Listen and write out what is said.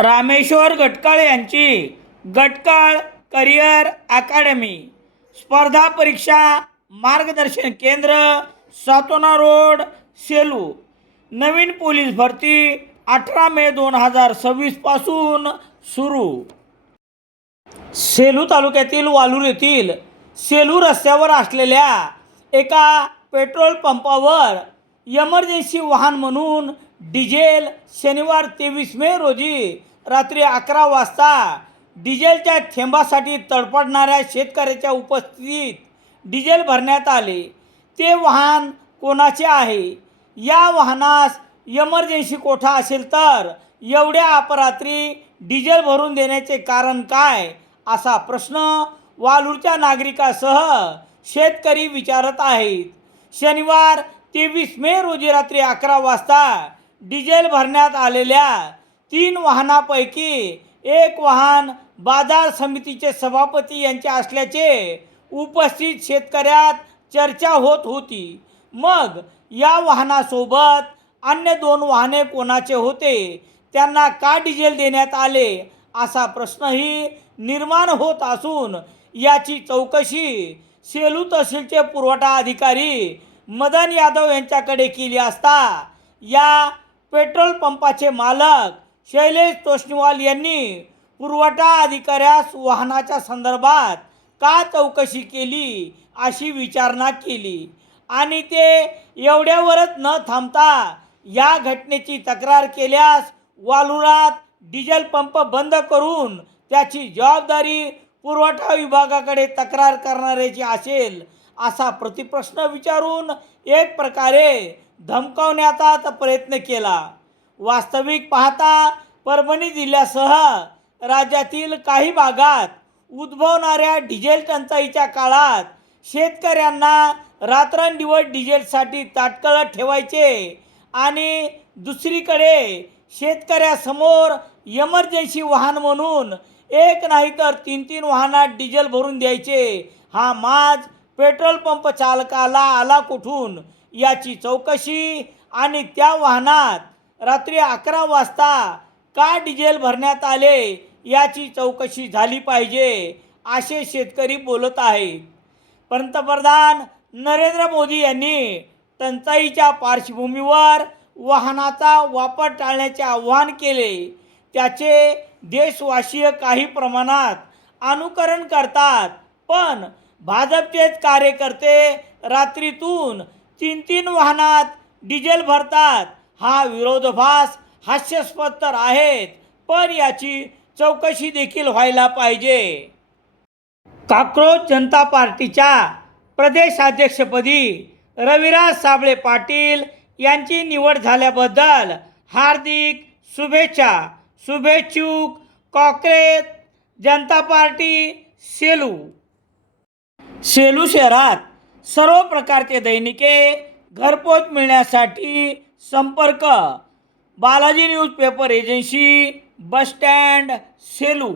रामेश्वर गटकाळ यांची गटकाळ करिअर अकादमी स्पर्धा परीक्षा मार्गदर्शन केंद्र, सातोना रोड, सेलू. नवीन पोलीस भरती 18 मे 2026 पासून सुरू. सेलू तालुक्यातील वालूर येथील सेलू रस्त्यावर असलेल्या एका पेट्रोल पंपावर इमर्जन्सी वाहन म्हणून डिझेल शनिवार 23 मे रोजी रात्री 11 वाजता डिझेलच्या थेंबासाठी तडफडणाऱ्या शेतकऱ्याच्या उपस्थितीत डिझेल भरण्यात आले. ते वाहन कोणाचे आहे? या वाहनास इमर्जन्सी कोठा असेल तर एवढ्या अपरात्री डिझेल भरून देण्याचे कारण काय, असा प्रश्न वालूरच्या नागरिकासह शेतकरी विचारत आहेत. शनिवार 23 मे रोजी रात्री 11 वाजता डिझेल भरण्यात आलेल्या 3 वाहनापैकी एक वाहन बाजार समितीचे सभापती यांचे असल्याचे उपस्थित शेतकऱ्यात चर्चा होत होती. मग या वाहनासोबत अन्य 2 वाहने कोणाचे होते? त्यांना का डिझेल देण्यात आले, असा प्रश्नही निर्माण होत असून याची चौकशी सेलू तहसीलचे पुरवठा अधिकारी मदन यादव यांच्याकडे केली असता या पेट्रोल पंपाचे मालक शैलेश तोष्णीवाल यांनी पुरवठा अधिकाऱ्यास वाहनाच्या संदर्भात का चौकशी केली, अशी विचारणा केली आणि ते एवढ्यावरच न थांबता या घटनेची तक्रार केल्यास वालुरात डिझेल पंप बंद करून त्याची जबाबदारी पुरवठा विभागाकडे तक्रार करणाऱ्याची असेल, असा प्रतिप्रश्न विचारून एक प्रकारे धमकावण्याचा प्रयत्न केला. वास्तविक पाहता परभणी जिल्ह्यासह राज्यातील काही भागात उद्भवणाऱ्या डिझेल टंचाईच्या काळात शेतकऱ्यांना रात्रंदिवस डिझेलसाठी ताटकळत ठेवायचे आणि दुसरीकडे शेतकऱ्यासमोर इमर्जन्सी वाहन म्हणून एक नाही तर 3 वाहनात डिझेल भरून द्यायचे. हा माज पेट्रोल पंप चालकाला आला कुठून, याची चौकशी आणि त्या वाहनात रात्री 11 वाजता का डिझेल भरण्यात आले, याची चौकशी झाली पाहिजे, असे शेतकरी बोलत आहेत. पंतप्रधान नरेंद्र मोदी यांनी टंचाईच्या पार्श्वभूमीवर वाहनाचा वापर टाळण्याचे आवाहन केले. त्याचे देशवासीय काही प्रमाणात अनुकरण करतात, पण भाजपचेच कार्यकर्ते रात्रीतून 3 वाहनात डिझेल भरतात. हा विरोधाभास हास्यास्पद तर आहेत, पण याची चौकशी देखील व्हायला पाहिजे. काक्रोश जनता पार्टीच्या प्रदेशाध्यक्षपदी रविराज साबळे पाटील यांची निवड झाल्याबद्दल हार्दिक शुभेच्छा. शुभेच्छुक काँग्रेस जनता पार्टी सेलू. सेलू शहरात सर्व प्रकारचे दैनिके घरपोच मिळण्यासाठी संपर्क Balaji newspaper agency, bus stand, Selu.